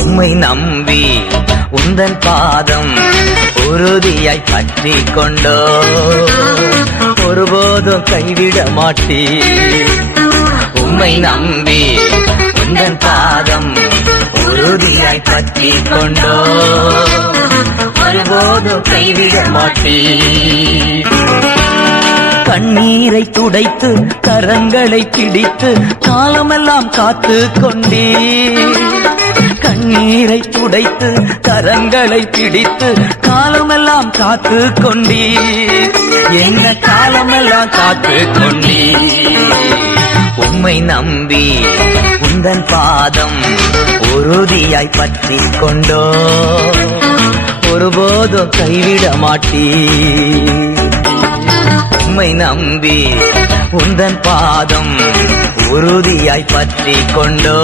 உம்மை நம்பி உந்தன் பாதம் உறுதியாய் பற்றி கொண்டோ ஒருபோதும் கைவிட மாட்டீ. உம்மை நம்பி உந்தன் பாதம் உறுதியாய் பற்றி கொண்டோ ஒருபோதும் கைவிட மாட்டீ. கண்ணீரை துடைத்து கரங்களை பிடித்து காலமெல்லாம் காத்து கொண்டீ. கண்ணீரை துடைத்து கரங்களை பிடித்து காலமெல்லாம் காத்து கொண்டீ. என்ன காலமெல்லாம் காத்து கொண்டீ. உம்மை நம்பி உந்தன் பாதம் உறுதியாய் பற்றி கொண்டோ ஒருபோதும் கைவிட மாட்டீ. உம்மை நம்பி உந்தன் பாதம் உறுதியாய் பற்றி கொண்டோ